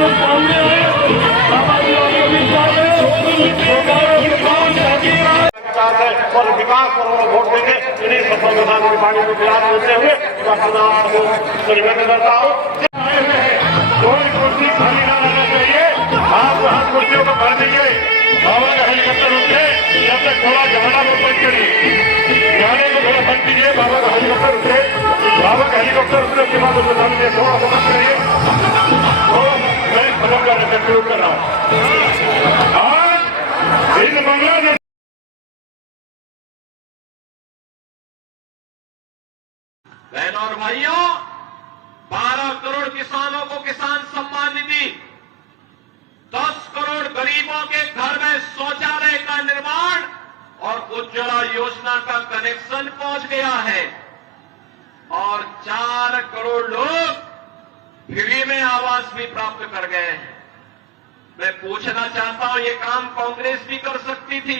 लोग सामने आए, सामाजिक और विकास पर वोट देंगे। इन्हीं सफल प्रधान की पार्टी को विराट देते हुए निवेदन करता हूँ। कोई कुर्सी खाली न रहना चाहिए, आप हर कुर्सियों को भर दीजिए। बाबा का हेलीकॉप्टर उतरे, जब तक थोड़ा झगड़ा को बंद करिए, गाने को थोड़ा बंद कीजिए। बाबा का हेलीकॉप्टर उतरे, बाबा का हेलीकॉप्टर उतरे के बाद थोड़ा सा बंद करिए। मैं खत्म करने से शुरू कर रहा हूँ। आज इन बांग्लादेश बहनों और भाइयों, 12 करोड़ किसानों को किसान सम्मान निधि, 10 करोड़ गरीबों के घर में शौचालय का निर्माण और उज्ज्वला योजना का कनेक्शन पहुंच गया है और 4 करोड़ लोग फ्री में आवास भी प्राप्त कर गए हैं। मैं पूछना चाहता हूं, ये काम कांग्रेस भी कर सकती थी,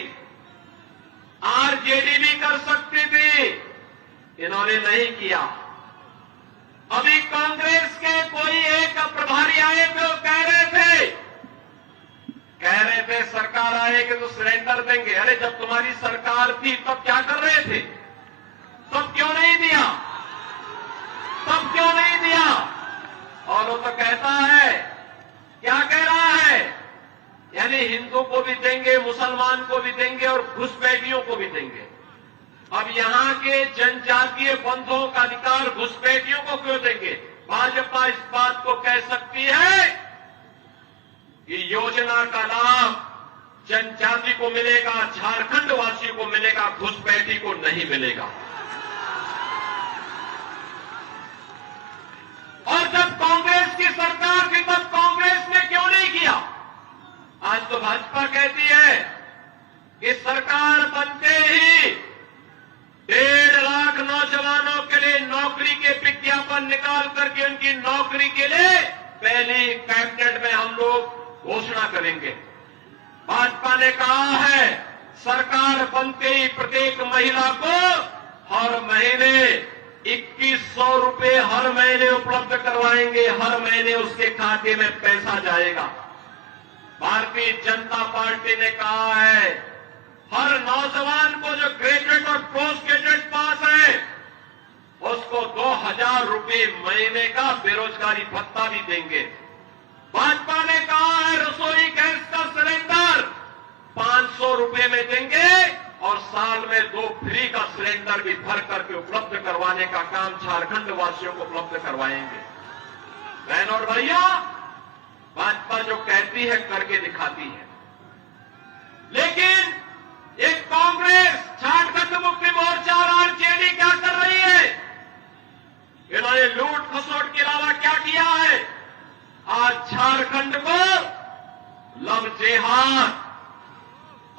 आरजेडी भी कर सकती थी, इन्होंने नहीं किया। अभी कांग्रेस के कोई एक प्रभारी आए थे, कह रहे थे सरकार आएगी तो सिलेंडर देंगे। अरे जब तुम्हारी सरकार थी तब क्या कर रहे थे? तब क्यों नहीं दिया? तब क्यों नहीं दिया? और वो तो कहता है, क्या कह रहा है, यानी हिंदू को भी देंगे, मुसलमान को भी देंगे और घुसपैठियों को भी देंगे। अब यहां के जनजातीय बंधुओं का अधिकार घुसपैठियों को क्यों देंगे? भाजपा इस बात को कह सकती है कि योजना का लाभ जनजाति को मिलेगा, झारखंड वासियों को मिलेगा, घुसपैठी को नहीं मिलेगा। और जब कांग्रेस की सरकार थी तब कांग्रेस ने क्यों नहीं किया? आज तो भाजपा कहती है कि सरकार बनते ही 1.5 लाख नौजवानों के लिए नौकरी के विज्ञापन निकाल करके उनकी नौकरी के लिए पहली कैबिनेट में हम लोग घोषणा करेंगे। भाजपा ने कहा है सरकार बनते ही प्रत्येक महिला को हर महीने 2100 रुपए हर महीने उपलब्ध करवाएंगे, हर महीने उसके खाते में पैसा जाएगा। भारतीय जनता पार्टी ने कहा है हर नौजवान को जो ग्रेजुएट और पोस्ट ग्रेजुएट पास है उसको 2000 रुपए महीने का बेरोजगारी भत्ता भी देंगे। भाजपा ने कहा है रसोई गैस का सिलेंडर 500 रुपए में देंगे और साल में 2 फ्री का सिलेंडर भी भर करके उपलब्ध करवाने का काम झारखंड वासियों को उपलब्ध करवाएंगे। बहनों और भाइयों, भाजपा जो कहती है करके दिखाती है, लेकिन एक कांग्रेस, झारखंड मुक्ति मोर्चा और आरजेडी क्या कर रही है? इन्होंने लूट खसोट के अलावा क्या किया है? आज झारखंड को लव जेहाद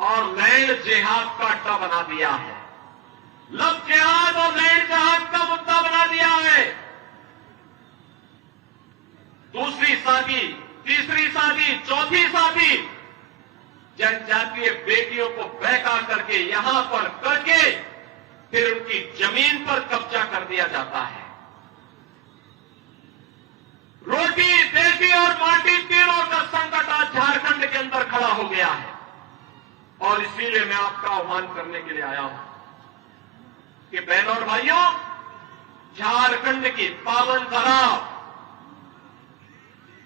और लैंड जेहाद का अड्डा बना दिया है। लव जेहाद और लैंड जेहाद का मुद्दा बना दिया है। दूसरी शादी, तीसरी शादी, चौथी शादी जनजातीय बेटियों को बहका करके यहां पर करके फिर उनकी जमीन पर कब्जा कर दिया जाता है। रोटी, देशी और माटी तीनों का संकट आज झारखंड के अंदर खड़ा हो गया है और इसीलिए मैं आपका आह्वान करने के लिए आया हूं कि बहनों और भाइयों, झारखंड की पावन धरा,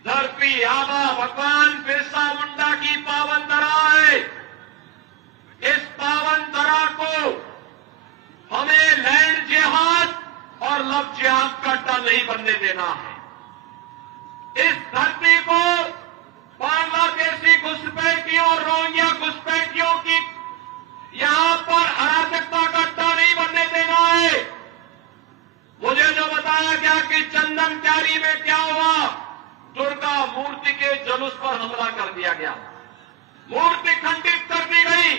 धरती आबा भगवान बिरसा मुंडा की पावन धरा है। इस पावन धरा को हमें लैंड जिहाद और लव जिहाद का अड्डा नहीं बनने देना है। इस धरती को बांग्लादेशी घुसपैठियों और रोहिंग्या घुसपैठियों की यहां पर अराजकता का अड्डा नहीं बनने देना है। मुझे जो बताया गया कि चंदन क्यारी में क्या हुआ, दुर्गा मूर्ति के जुलूस पर हमला कर दिया गया, मूर्ति खंडित कर दी गई,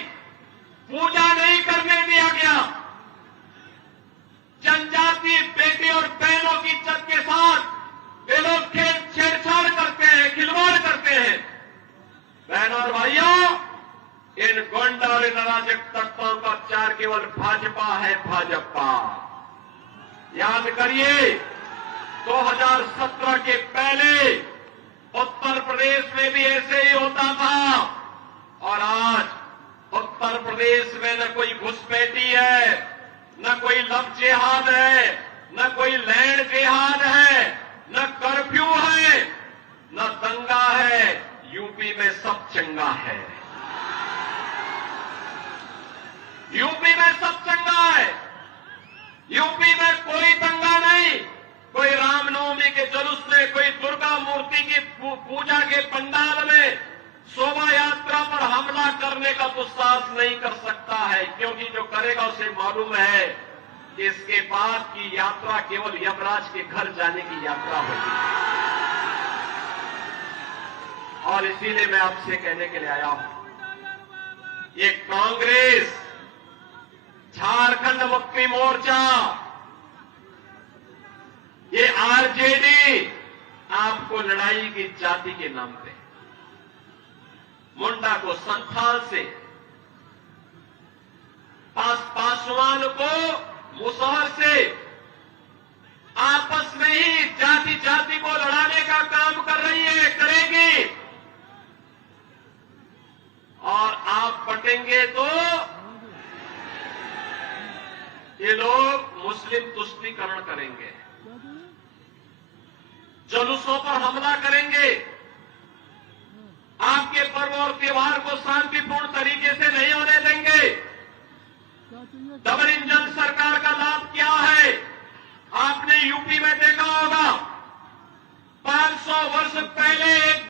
पूजा नहीं करने दिया गया। जनजातीय बेटी और बहनों की इज्जत के साथ वे लोग छेड़छाड़ करते हैं, खिलवाड़ करते हैं। बहनों और भाइयों, इन गुंडा और इन अराजक तत्वों का उपचार केवल भाजपा है, भाजपा। याद करिए 2017 के पहले उत्तर प्रदेश में भी ऐसे ही होता था और आज उत्तर प्रदेश में न कोई घुसपैठी है, न कोई लव जिहाद है, न कोई लैंड जिहाद है, न कर्फ्यू है, न दंगा है। यूपी में सब चंगा है। यूपी में सब चंगा है। यूपी में कोई दंगा नहीं, कोई रामनवमी के जुलूस में, कोई दुर्गा मूर्ति की पूजा के पंडाल में शोभा यात्रा पर हमला करने का दुस्साहस नहीं कर सकता है, क्योंकि जो करेगा उसे मालूम है कि इसके बाद की यात्रा केवल यमराज के घर जाने की यात्रा होगी। और इसीलिए मैं आपसे कहने के लिए आया हूं, ये कांग्रेस, झारखंड मुक्ति मोर्चा, ये आरजेडी आपको लड़ाई की जाति के नाम पे, मुंडा को संथाल से, पासवान को मुसहर से आपस में ही जाति जाति को लड़ाने का काम कर रही है, करेगी। और आप बटेंगे तो ये लोग मुस्लिम तुष्टीकरण करेंगे, जुलूसों पर हमला करेंगे, आपके पर्व और त्योहार को शांतिपूर्ण तरीके से नहीं होने देंगे। डबल इंजन सरकार का लाभ क्या है? आपने यूपी में देखा होगा, 500 वर्ष पहले एक